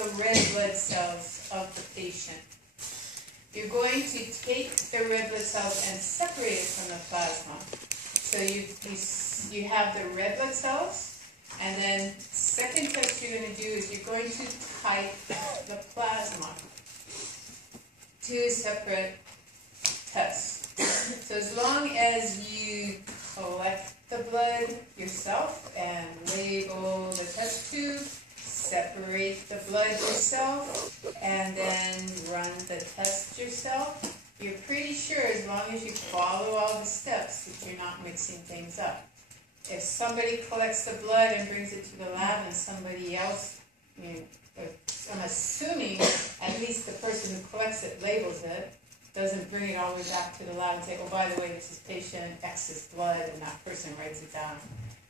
the red blood cells of the patient. You're going to take the red blood cells and separate it from the plasma. So you have the red blood cells, and then second test you're going to do is you're going to type the plasma. Two separate tests. So as long as you collect the blood yourself and label the test tube, separate the blood yourself, and then run the test yourself, you're pretty sure, as long as you follow all the steps, that you're not mixing things up. If somebody collects the blood and brings it to the lab and somebody else, I'm assuming at least the person who collects it labels it, doesn't bring it all the way back to the lab and say, oh, by the way, this is patient X's blood, and that person writes it down.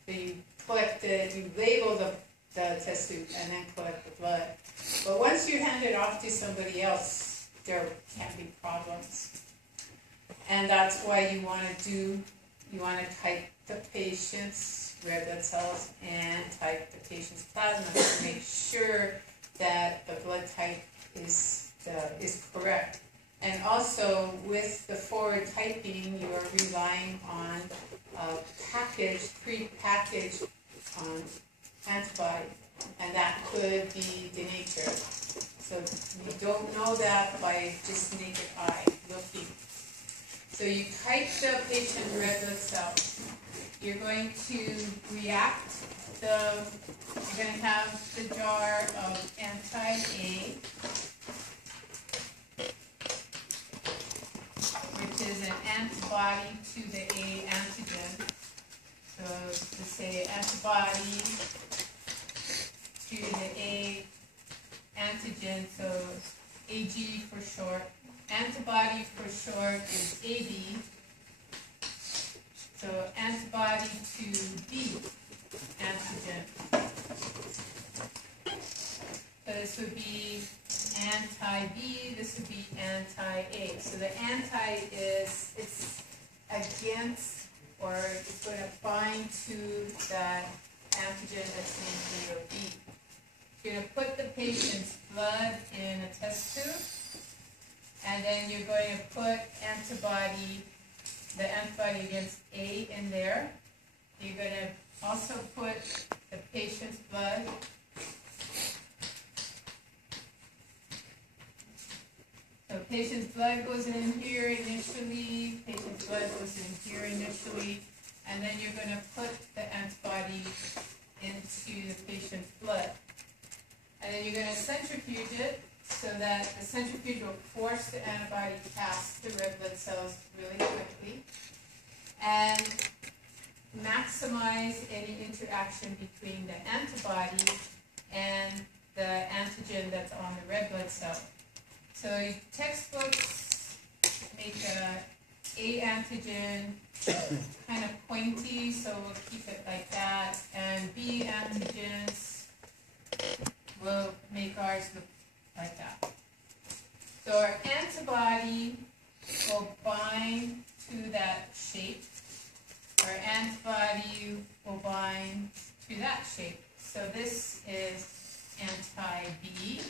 So you collect it, you label the test tube, and then collect the blood. But once you hand it off to somebody else, there can't be problems. And that's why you want to type the patient's red blood cells and type the patient's plasma to make sure that the blood type is correct. And also, with the forward typing, you are relying on pre-packaged antibody, and that could be denatured. So you don't know that by just naked eye looking. So you type the patient red blood cells. You're going to react you're going to have the jar of anti-A, which is an antibody to the A antigen. So to say antibody to the A antigen, so AG for short. Antibody for short is AB. So antibody to B antigen. So this would be anti-B, this would be anti-A. So the anti it's against, or it's going to bind to that antigen that's named A or B. You're going to put the patient's blood in a test tube, and then you're going to put the antibody against A in there. You're going to also put the patient's blood So patient's blood goes in here initially, patient's blood goes in here initially, and then you're going to put the antibody into the patient's blood. And then you're going to centrifuge it so that the centrifuge will force the antibody past the red blood cells really quickly and maximize any interaction between the antibody and the antigen that's on the red blood cell. So textbooks make A antigen kind of pointy, so we'll keep it like that. And B antigens will make ours look like that. So our antibody will bind to that shape. Our antibody will bind to that shape. So this is anti-B.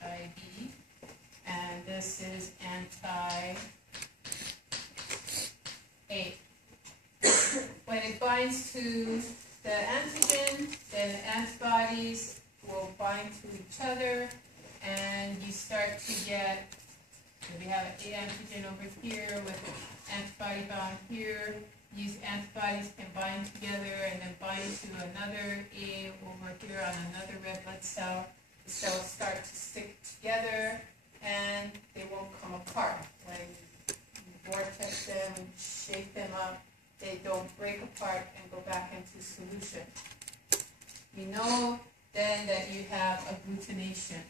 Anti-B. And this is anti-A. When it binds to the antigen, then antibodies will bind to each other, and you start to get, so we have an A antigen over here with antibody bound here. These antibodies can bind together and then bind to another A over here on another red blood cell. The cells start to stick together and they won't come apart. When you vortex them and shake them up, they don't break apart and go back into solution. You know then that you have agglutination.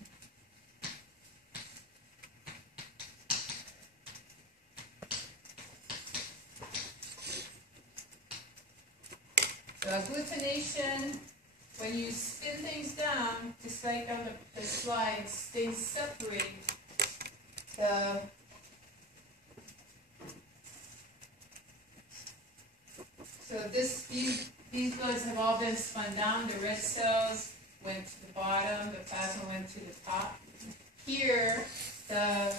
So agglutination, when you spin things down, just like on the slides, they separate the these bloods have all been spun down. The red cells went to the bottom, the plasma went to the top. Here, the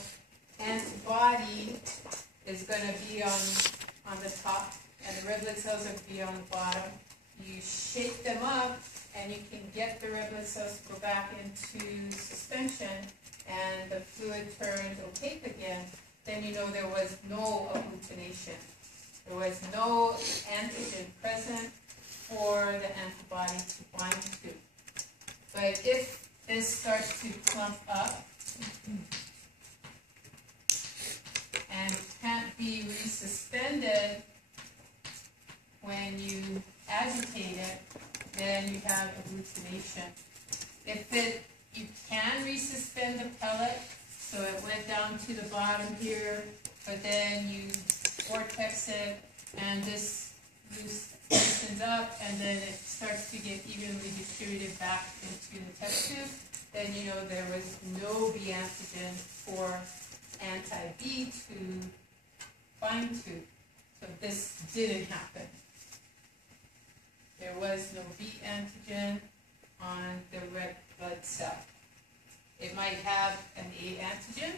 antibody is going to be on the top, and the red blood cells are going to be on the bottom. You shake them up, and you can get the red blood cells to go back into suspension, and the fluid turns opaque again. Then you know there was no agglutination. There was no antigen present for the antibody to bind to. But if this starts to clump up and can't be resuspended when you agitate it, then you have agglutination. If you can resuspend the pellet, so it went down to the bottom here, but then you vortex it, and this loosens up, and then it starts to get evenly distributed back into the test tube, then you know there was no B antigen for anti-B to bind to. So this didn't happen. There was no B antigen on the red blood cell. It might have an A antigen,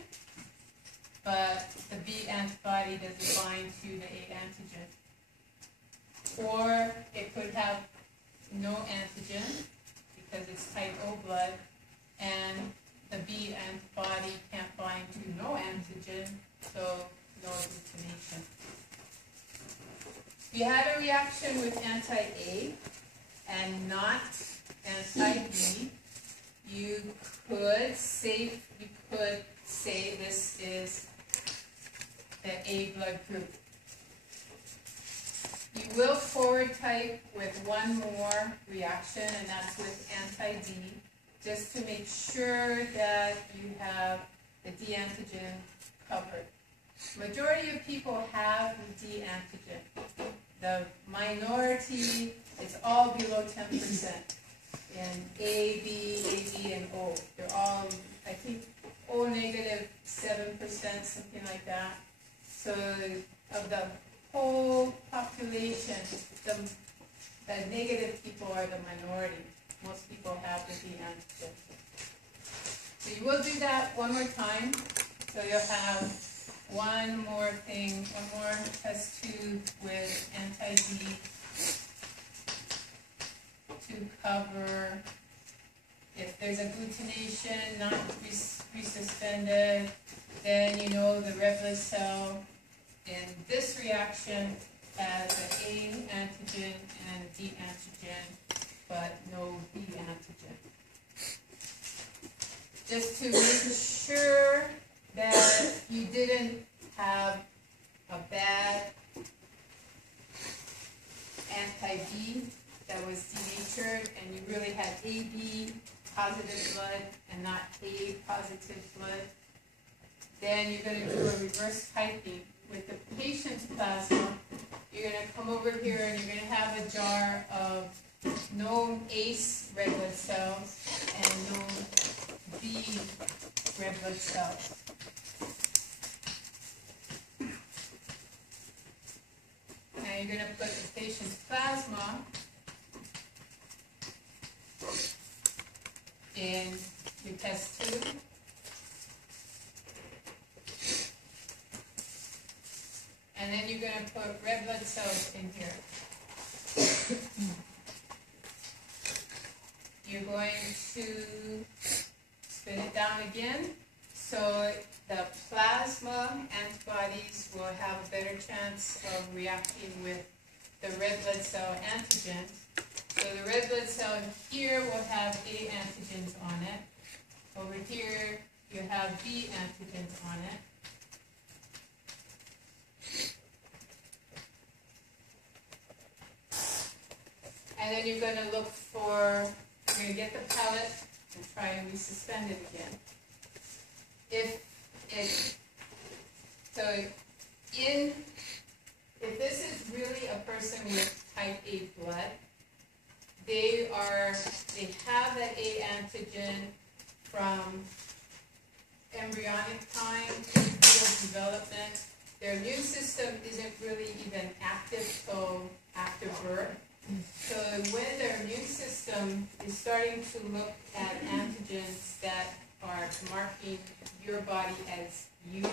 but the B antibody doesn't bind to the A antigen. Or it could have no antigen because it's type O blood, and the B antibody can't bind to no antigen, so no agglutination. If you had a reaction with anti-A and not anti-B, you could say this is the A blood group. You will forward type with one more reaction, and that's with anti-D, just to make sure that you have the D antigen covered. Majority of people have the D antigen. The minority is all below 10%. In A, B, and O. They're all, I think, O negative 7%, something like that. So of the whole population, the negative people are the minority. Most people have the D antigen. So you will do that one more time. So you'll have one more thing, one more test tube with anti-D to cover if there's agglutination, not resuspended, then you know the red blood cell in this reaction has an A antigen and a D antigen, but no B antigen. Just to make sure that you didn't have a bad anti-B that was denatured, and you really had AB positive blood and not A positive blood, then you're going to do a reverse typing. With the patient's plasma, you're going to come over here and you're going to have a jar of known ACE red blood cells and known B red blood cells. Now you're going to put the patient's plasma in your test tube. And then you're going to put red blood cells in here. You're going to spin it down again, so the plasma antibodies will have a better chance of reacting with the red blood cell antigens. So the red blood cell here will have A antigens on it. Over here, you have B antigens on it. And then you're going to look for, you're going to get the pellet and try and resuspend it again. If this is really a person with type A blood, they have that A antigen from embryonic time, fetal development. Their immune system isn't really even active till after birth. So when their immune system is starting to look at antigens that are marking your body as you,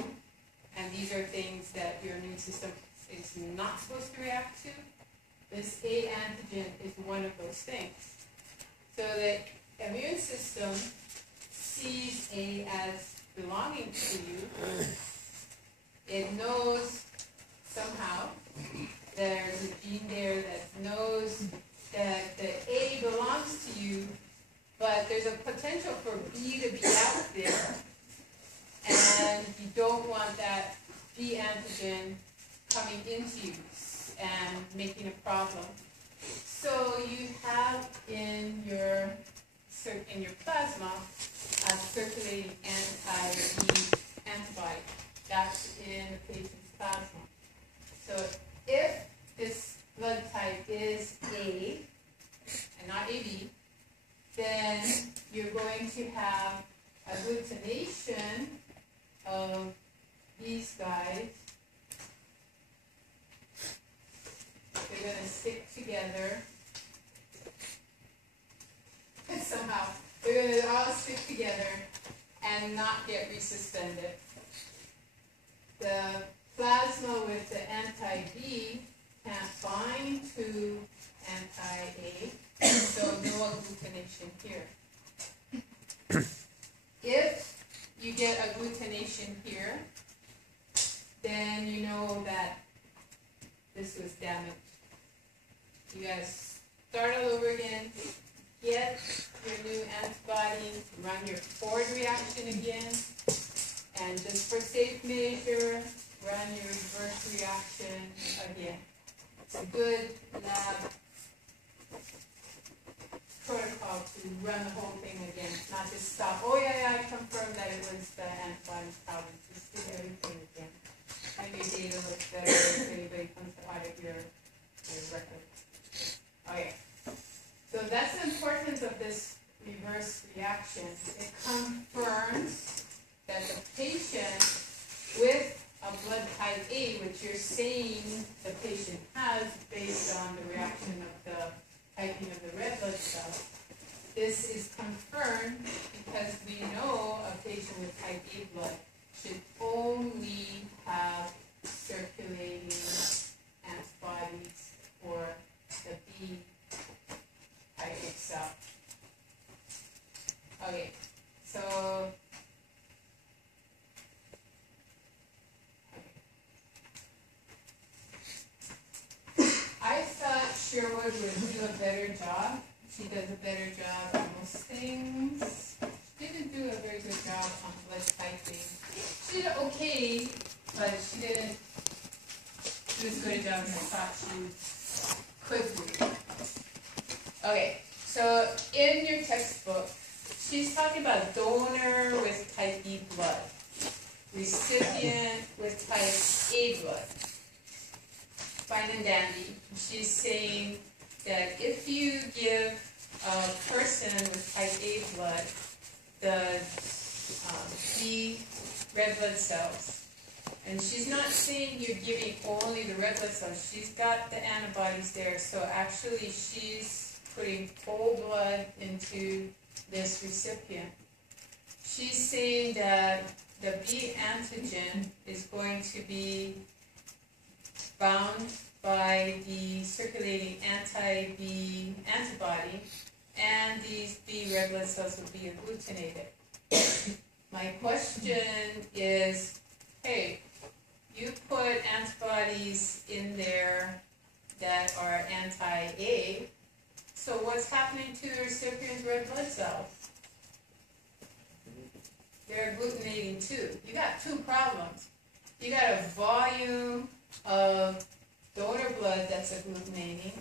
and these are things that your immune system is not supposed to react to, this A antigen is one of those things. So the immune system sees A as belonging to you. It knows somehow there's a gene there that knows that the A belongs to you, but there's a potential for B to be out there, and you don't want that B antigen coming into you and making a problem. So you have in your plasma a circulating anti-B antibody. That's in the patient's plasma. So if this blood type is A and not AB, then you're going to have agglutination of these guys. They're going to stick together. Somehow, they're going to all stick together and not get resuspended. The plasma with the anti-B can't bind to anti-A, so no agglutination here. If you get agglutination here, then you know that this was damaged. You gotta start all over again, get your new antibody, run your Ford reaction again, and just for safe measure, run your reverse reaction again. It's a good lab protocol to run the whole thing again, not just stop. Oh yeah, I confirmed that it was the antibody problem. Just do everything again. And your data looks better if anybody comes to audit your record. Okay. So that's the importance of this reverse reaction. It confirms that the patient with a blood type A, which you're saying the patient has based on the reaction of the typing of the red blood cells, this is confirmed because we know a patient with type A blood should only have circulating antibodies for the B type of cell. Okay, so I thought Sherwood would do a better job. She does a better job on most things. She didn't do a very good job on blood typing. She did okay, but she didn't do as good a job as I thought she could do. Okay, so in your textbook, she's talking about donor with type B blood, recipient with type A blood. Fine and dandy. She's saying that if you give a person with type A blood the B red blood cells, and she's not saying you're giving only the red blood cells, she's got the antibodies there, so actually she's putting whole blood into this recipient. She's saying that the B antigen is going to be bound by the circulating anti-B antibody, and these B red blood cells will be agglutinated. My question is, hey, you put antibodies in there that are anti-A, so what's happening to the recipient's red blood cells? They're agglutinating too. You got two problems. You got a volume of donor blood that's agglutinating,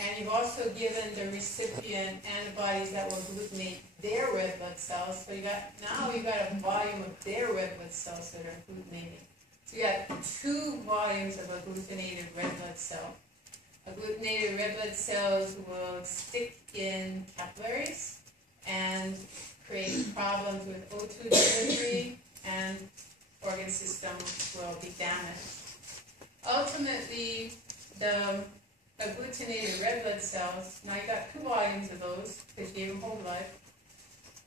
and you've also given the recipient antibodies that will agglutinate their red blood cells. So you got a volume of their red blood cells that are agglutinating. So you got two volumes of agglutinated red blood cell. Agglutinated red blood cells will stick in capillaries and create problems with O2 delivery, and organ system will be damaged. Ultimately, the agglutinated red blood cells, now you got 2 volumes of those, because you gave them whole blood,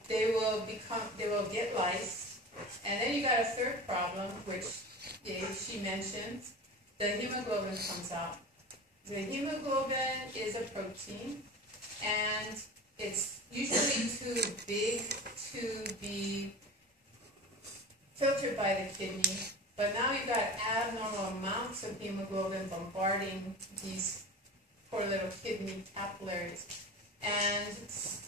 they will get lysed. And then you got a third problem, which she mentions, the hemoglobin comes out. The hemoglobin is a protein, and it's usually too big to be filtered by the kidney, but now you've got abnormal amounts of hemoglobin bombarding these poor little kidney capillaries. And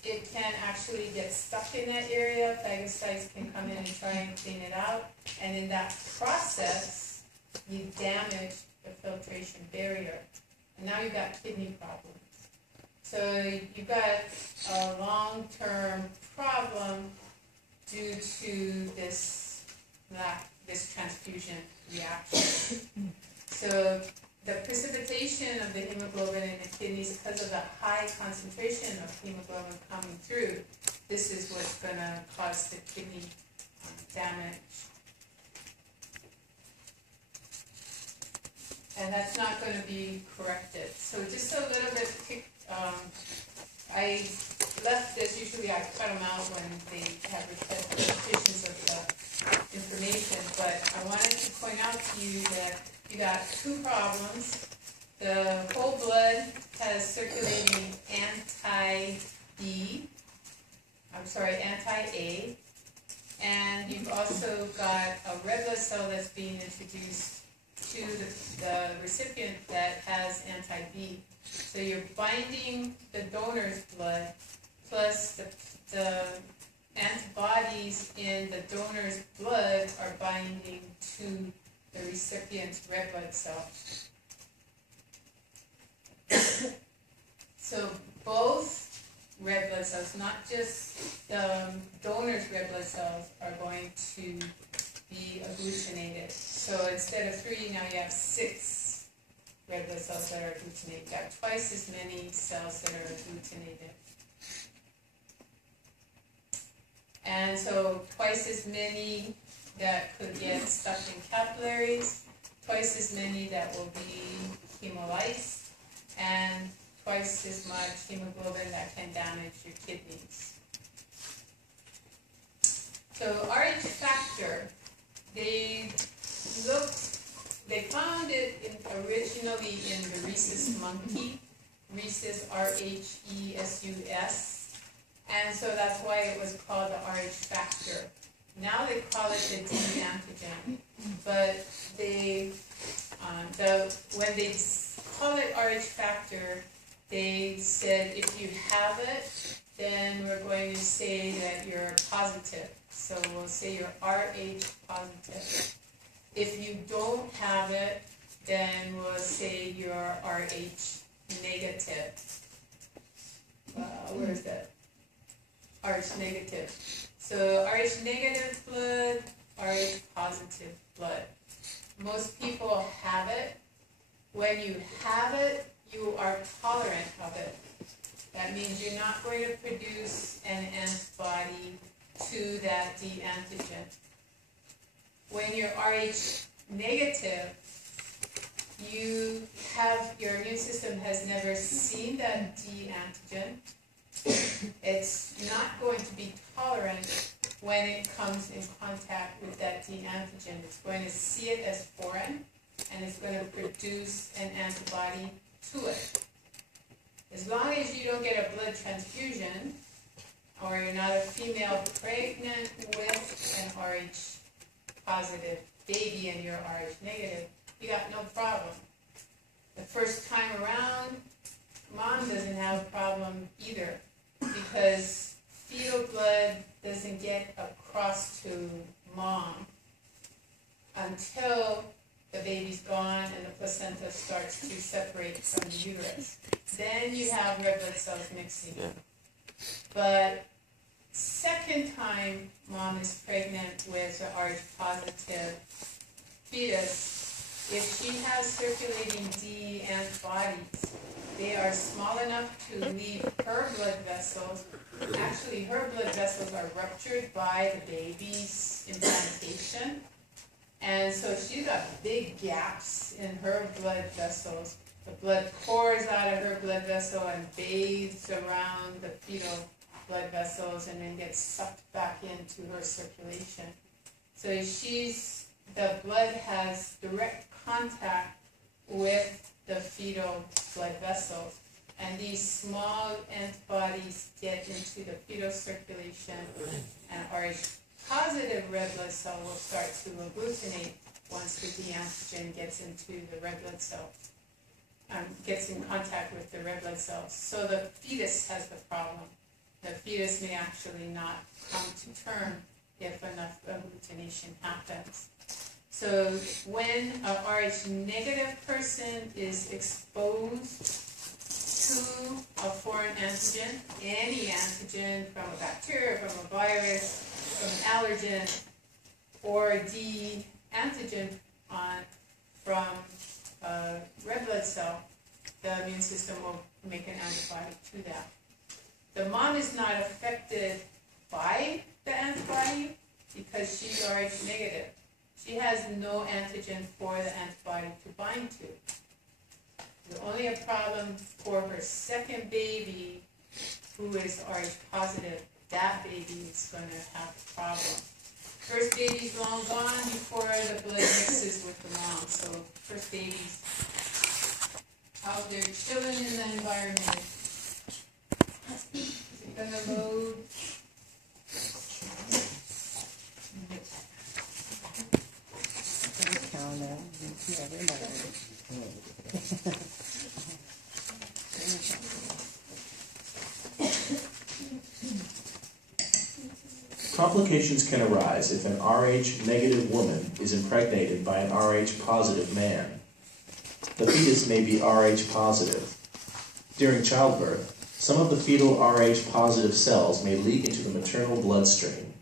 it can actually get stuck in that area. Phagocytes can come in and try and clean it out. And in that process, you damage the filtration barrier. And now you've got kidney problems. So you've got a long-term problem due to this transfusion reaction. So the precipitation of the hemoglobin in the kidneys, because of the high concentration of hemoglobin coming through, this is what's going to cause the kidney damage. And that's not going to be corrected. So just a little bit, I left this, usually I cut them out when they have repetitions of the information, but I wanted to point out to you that you got 2 problems. The whole blood has circulating anti-A, and you've also got a red blood cell that's being introduced to the recipient that has anti-B. So you're binding the donor's blood, plus the antibodies in the donor's blood are binding to the recipient's red blood cells. So both red blood cells, not just the donor's red blood cells, are going to be agglutinated. So instead of 3, now you have 6 red blood cells that are agglutinated. You have twice as many cells that are agglutinated. And so twice as many that could get stuck in capillaries, twice as many that will be hemolyzed, and twice as much hemoglobin that can damage your kidneys. So Rh factor, they found it originally in the rhesus monkey, rhesus RHESUS, and so that's why it was called the Rh factor. Now they call it the D antigen, but when they call it Rh factor, they said if you have it, then we're going to say that you're positive. So we'll say you're Rh positive. If you don't have it, then we'll say you're Rh negative. Where is that? Rh negative. So Rh negative blood, Rh positive blood. Most people have it. When you have it, you are tolerant of it. That means you're not going to produce an antibody to that D antigen. When you're Rh negative, your immune system has never seen that D antigen. It's not going to be tolerant when it comes in contact with that D antigen. It's going to see it as foreign, and it's going to produce an antibody to it. As long as you don't get a blood transfusion, or you're not a female pregnant with an Rh positive baby and you're Rh negative, you got no problem. The first time around, mom doesn't have a problem either, because fetal blood doesn't get across to mom until the baby's gone and the placenta starts to separate from the uterus. Then you have red blood cells mixing. Yeah. But second time mom is pregnant with an Rh positive fetus, if she has circulating D antibodies, they are small enough to leave her blood vessels. Actually, her blood vessels are ruptured by the baby's implantation. And so she's got big gaps in her blood vessels The blood pours out of her blood vessel and bathes around the fetal blood vessels and then gets sucked back into her circulation. So the blood has direct contact with the fetal blood vessels. And these small antibodies get into the fetal circulation, and Rh-positive red blood cell will start to agglutinate once the D antigen gets into the red blood cell, gets in contact with the red blood cells. So the fetus has the problem. The fetus may actually not come to term if enough agglutination happens. So when a Rh-negative person is exposed to a foreign antigen, any antigen from a bacteria, from a virus, from an allergen, or a D antigen from a red blood cell, the immune system will make an antibody to that. The mom is not affected by the antibody because she's Rh negative. She has no antigen for the antibody to bind to. There's only a problem for her second baby, who is Rh positive. That baby is going to have a problem. First baby's long gone before the blood mixes with the mom. So first baby's out there chilling in the environment. Is it going to load? Complications can arise if an Rh-negative woman is impregnated by an Rh-positive man. The fetus may be Rh-positive. During childbirth, some of the fetal Rh-positive cells may leak into the maternal bloodstream.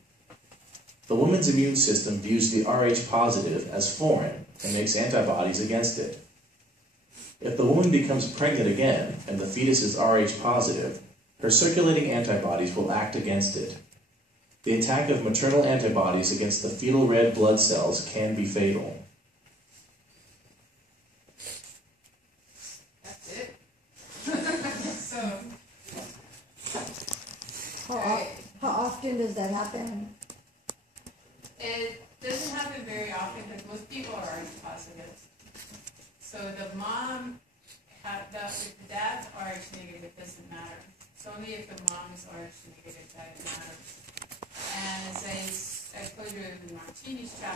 The woman's immune system views the Rh-positive as foreign and makes antibodies against it. If the woman becomes pregnant again and the fetus is Rh-positive, her circulating antibodies will act against it. The attack of maternal antibodies against the fetal red blood cells can be fatal. That's it. How often does that happen? It doesn't happen very often because most people are Rh positive. So the mom, if the dad's Rh negative, it doesn't matter. It's only if the mom is Rh negative that it matters. And as I told you in Martini's chapter,